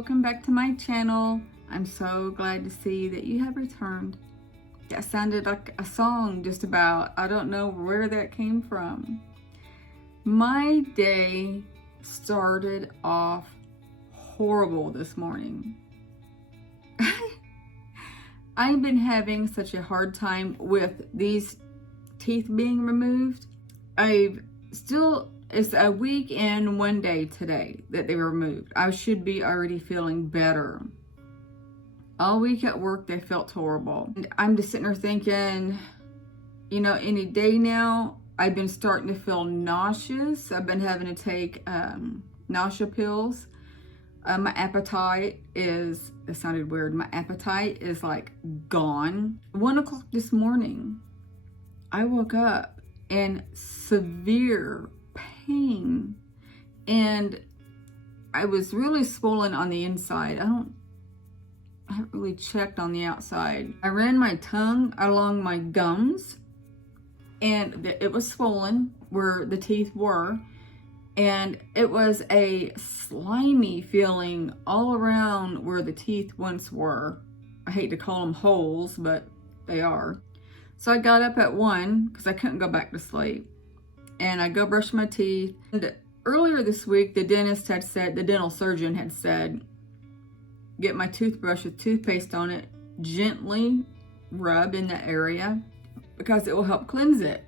welcome back to my channel. I'm so glad to see that you have returned. That sounded like a song just about. I don't know where that came from. My day started off horrible this morning. I've been having such a hard time with these teeth being removed. It's a week and 1 day today that they were removed. I should be already feeling better. All week at work, they felt horrible. And I'm just sitting there thinking, you know, any day now, I've been starting to feel nauseous. I've been having to take nausea pills. My appetite is, it sounded weird, my appetite is like gone. 1 o'clock this morning, I woke up in severe pain and I was really swollen on the inside. I haven't really checked on the outside. I ran my tongue along my gums and it was swollen where the teeth were, and it was a slimy feeling all around where the teeth once were. I hate to call them holes, but they are. So I got up at 1 because I couldn't go back to sleep. And I go brush my teeth. And earlier this week, the dental surgeon had said, get my toothbrush with toothpaste on it, gently rub in the area because it will help cleanse it.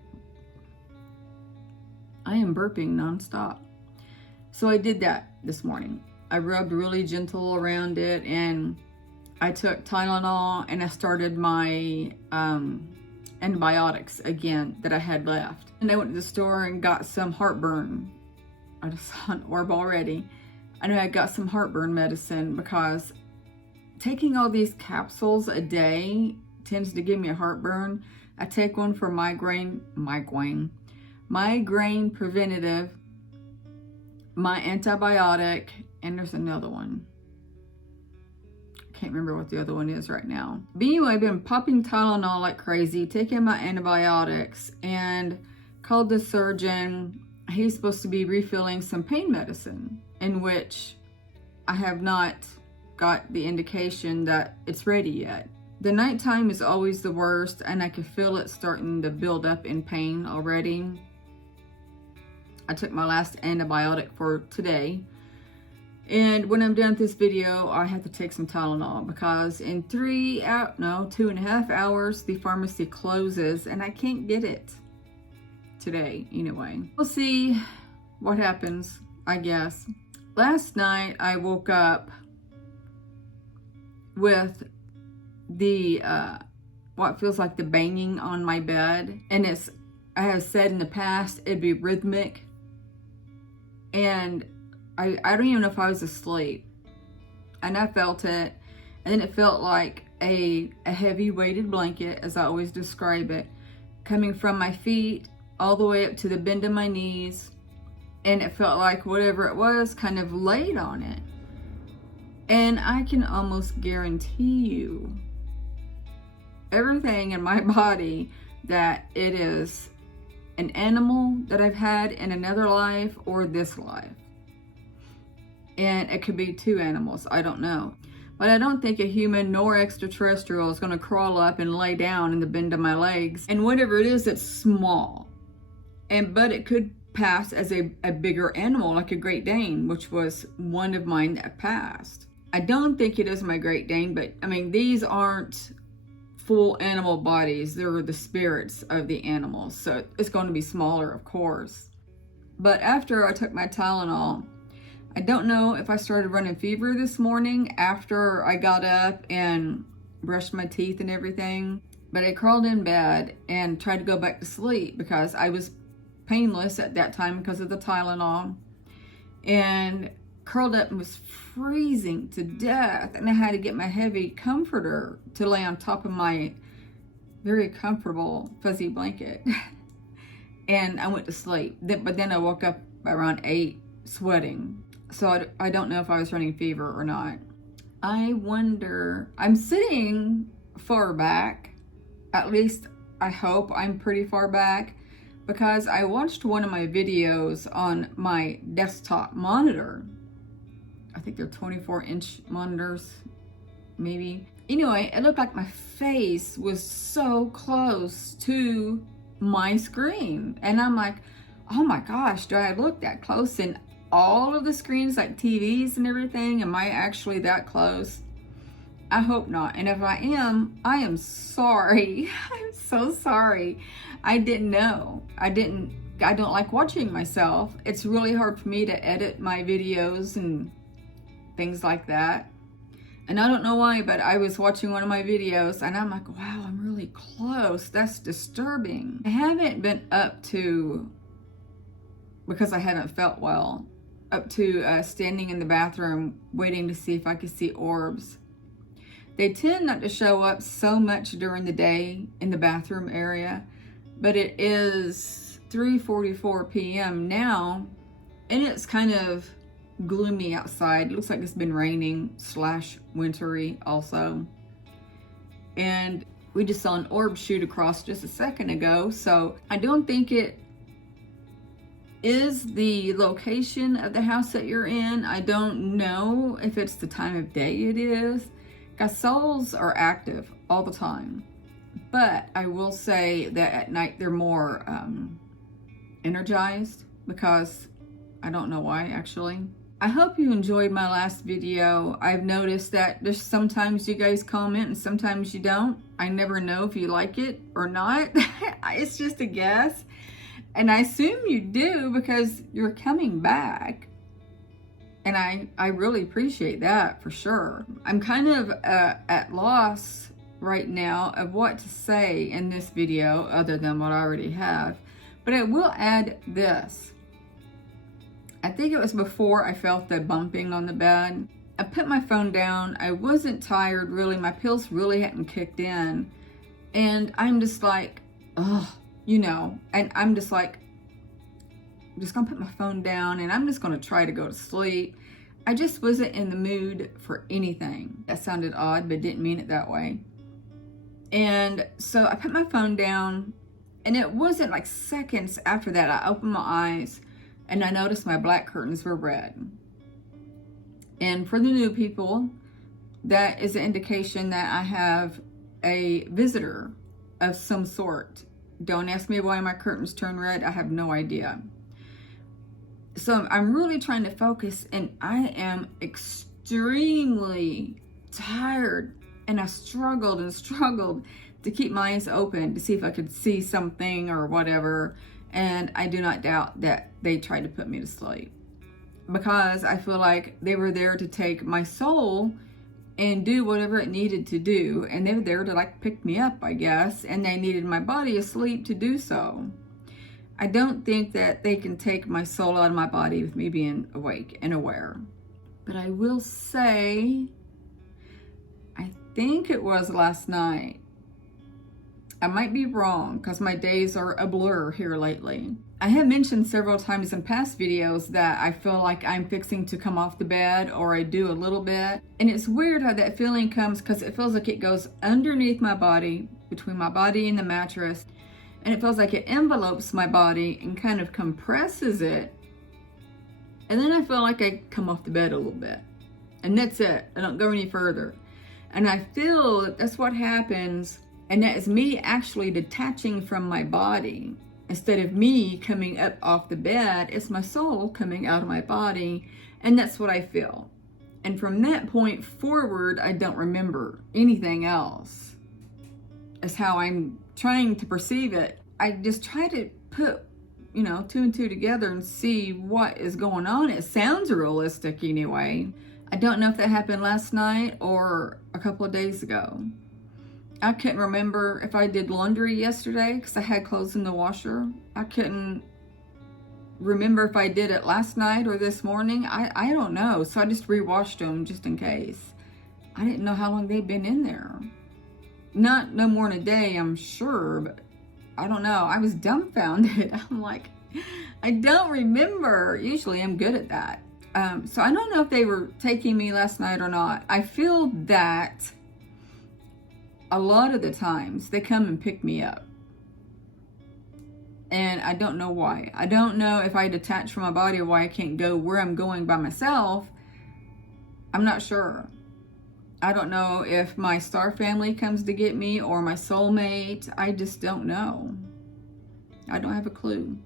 I am burping nonstop. So I did that this morning. I rubbed really gentle around it and I took Tylenol and I started my antibiotics again that I had left. And I went to the store and got some heartburn. I just saw an orb already. I know I got some heartburn medicine because taking all these capsules a day tends to give me a heartburn. I take one for migraine preventative, my antibiotic, and there's another one. Can't remember what the other one is right now. But anyway, I've been popping Tylenol like crazy, taking my antibiotics, and called the surgeon. He's supposed to be refilling some pain medicine, in which I have not got the indication that it's ready yet. The nighttime is always the worst, and I can feel it starting to build up in pain already. I took my last antibiotic for today. And when I'm done with this video, I have to take some Tylenol because in 2.5 hours, the pharmacy closes and I can't get it today anyway. We'll see what happens, I guess. Last night, I woke up with the, what feels like the banging on my bed. And I have said in the past, it'd be rhythmic. And I don't even know if I was asleep, and I felt it, and then it felt like a heavy weighted blanket, as I always describe it, coming from my feet all the way up to the bend of my knees, and it felt like whatever it was kind of laid on it. And I can almost guarantee you everything in my body that it is an animal that I've had in another life or this life. And it could be 2 animals, I don't know. But I don't think a human nor extraterrestrial is going to crawl up and lay down in the bend of my legs. And whatever it is, it's small. But it could pass as a bigger animal, like a Great Dane, which was one of mine that passed. I don't think it is my Great Dane, but I mean, these aren't full animal bodies. They're the spirits of the animals. So it's going to be smaller, of course. But after I took my Tylenol, I don't know if I started running fever this morning after I got up and brushed my teeth and everything, but I crawled in bed and tried to go back to sleep because I was painless at that time because of the Tylenol, and curled up and was freezing to death, and I had to get my heavy comforter to lay on top of my very comfortable fuzzy blanket. And I went to sleep, but then I woke up around 8 sweating. So I don't know if I was running fever or not. I wonder, I'm sitting far back, at least I hope I'm pretty far back, because I watched one of my videos on my desktop monitor I think they're 24-inch monitors, maybe. Anyway, it looked like my face was so close to my screen. And I'm like, oh my gosh, do I look that close in all of the screens, like TVs and everything? Am I actually that close? I hope not. And if I am sorry. I'm so sorry. I didn't know. I don't like watching myself. It's really hard for me to edit my videos and things like that. And I don't know why, but I was watching one of my videos and I'm like, wow, I'm really close. That's disturbing. I haven't been up to, because I haven't felt well, up to standing in the bathroom waiting to see if I could see orbs. They tend not to show up so much during the day in the bathroom area, but it is 3:44 p.m. now, and it's kind of gloomy outside. It looks like it's been raining / wintry also. And we just saw an orb shoot across just a second ago, so I don't think it is the location of the house that you're in. I don't know if it's the time of day it is. Because souls are active all the time. But I will say that at night they're more energized, because I don't know why actually. I hope you enjoyed my last video. I've noticed that there's sometimes you guys comment and sometimes you don't. I never know if you like it or not. It's just a guess. And I assume you do because you're coming back. And I really appreciate that for sure. I'm kind of at loss right now of what to say in this video other than what I already have. But I will add this. I think it was before I felt the bumping on the bed. I put my phone down. I wasn't tired really. My pills really hadn't kicked in. And I'm just like, ugh, you know. And I'm just like, I'm just gonna put my phone down and I'm just gonna try to go to sleep. I just wasn't in the mood for anything. That sounded odd, but didn't mean it that way. And so I put my phone down, and it wasn't like seconds after that I opened my eyes and I noticed my black curtains were red. And for the new people, that is an indication that I have a visitor of some sort. Don't ask me why my curtains turn red. I have no idea. So I'm really trying to focus, and I am extremely tired, and I struggled and struggled to keep my eyes open to see if I could see something or whatever. And I do not doubt that they tried to put me to sleep, because I feel like they were there to take my soul and do whatever it needed to do. And they were there to like pick me up, I guess. And they needed my body asleep to do so. I don't think that they can take my soul out of my body with me being awake and aware. But I will say, I think it was last night. I might be wrong because my days are a blur here lately. I have mentioned several times in past videos that I feel like I'm fixing to come off the bed, or I do a little bit. And it's weird how that feeling comes, because it feels like it goes underneath my body, between my body and the mattress. And it feels like it envelopes my body and kind of compresses it. And then I feel like I come off the bed a little bit. And that's it. I don't go any further. And I feel that that's what happens. And that is me actually detaching from my body. Instead of me coming up off the bed, it's my soul coming out of my body. And that's what I feel. And from that point forward, I don't remember anything else. That's how I'm trying to perceive it. I just try to put, two and two together and see what is going on. It sounds realistic anyway. I don't know if that happened last night or a couple of days ago. I couldn't remember if I did laundry yesterday because I had clothes in the washer. I couldn't remember if I did it last night or this morning. I don't know. So I just rewashed them just in case. I didn't know how long they'd been in there. No more than a day, I'm sure, but I don't know. I was dumbfounded. I'm like, I don't remember. Usually I'm good at that. So I don't know if they were taking me last night or not. I feel that a lot of the times they come and pick me up. And I don't know why. I don't know if I detach from my body or why I can't go where I'm going by myself. I'm not sure. I don't know if my star family comes to get me or my soulmate. I just don't know. I don't have a clue.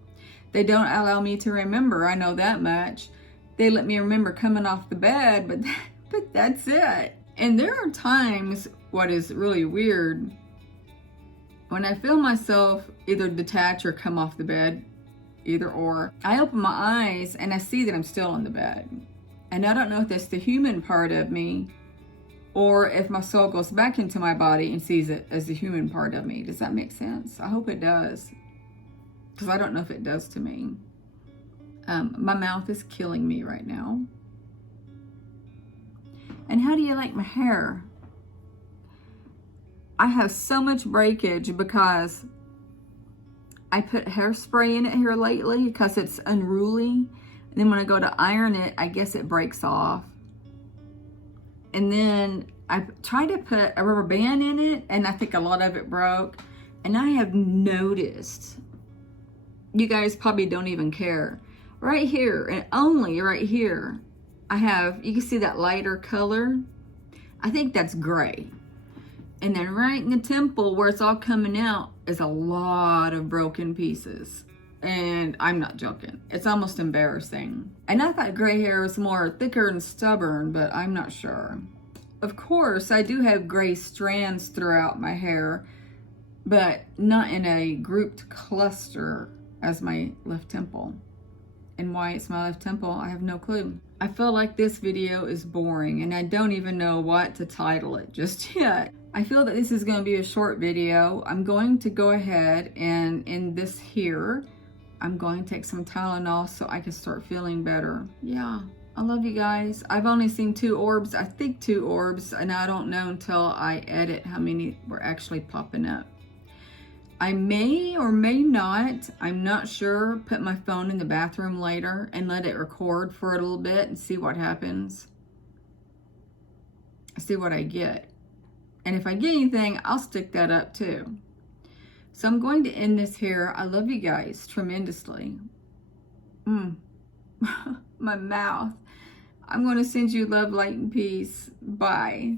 They don't allow me to remember. I know that much. They let me remember coming off the bed, but that's it. And there are times, what is really weird, when I feel myself either detach or come off the bed, either or, I open my eyes and I see that I'm still on the bed. And I don't know if that's the human part of me or if my soul goes back into my body and sees it as the human part of me. Does that make sense? I hope it does, because I don't know if it does to me. My mouth is killing me right now. And how do you like my hair? I have so much breakage because I put hairspray in it here lately because it's unruly. And then when I go to iron it, I guess it breaks off. And then I tried to put a rubber band in it, and I think a lot of it broke. And I have noticed, you guys probably don't even care, right here, and only right here, I have, you can see that lighter color. I think that's gray. And then right in the temple where it's all coming out is a lot of broken pieces. And I'm not joking. It's almost embarrassing. And I thought gray hair was more thicker and stubborn, but I'm not sure. Of course, I do have gray strands throughout my hair, but not in a grouped cluster as my left temple. And why it's my left temple, I have no clue. I feel like this video is boring and I don't even know what to title it just yet. I feel that this is going to be a short video. I'm going to go ahead and in this here, I'm going to take some Tylenol so I can start feeling better. Yeah, I love you guys. I've only seen 2 orbs, I think 2 orbs, and I don't know until I edit how many were actually popping up. I may or may not, I'm not sure, put my phone in the bathroom later and let it record for a little bit and see what happens. See what I get. And if I get anything, I'll stick that up too. So I'm going to end this here. I love you guys tremendously. My mouth. I'm going to send you love, light, and peace. Bye.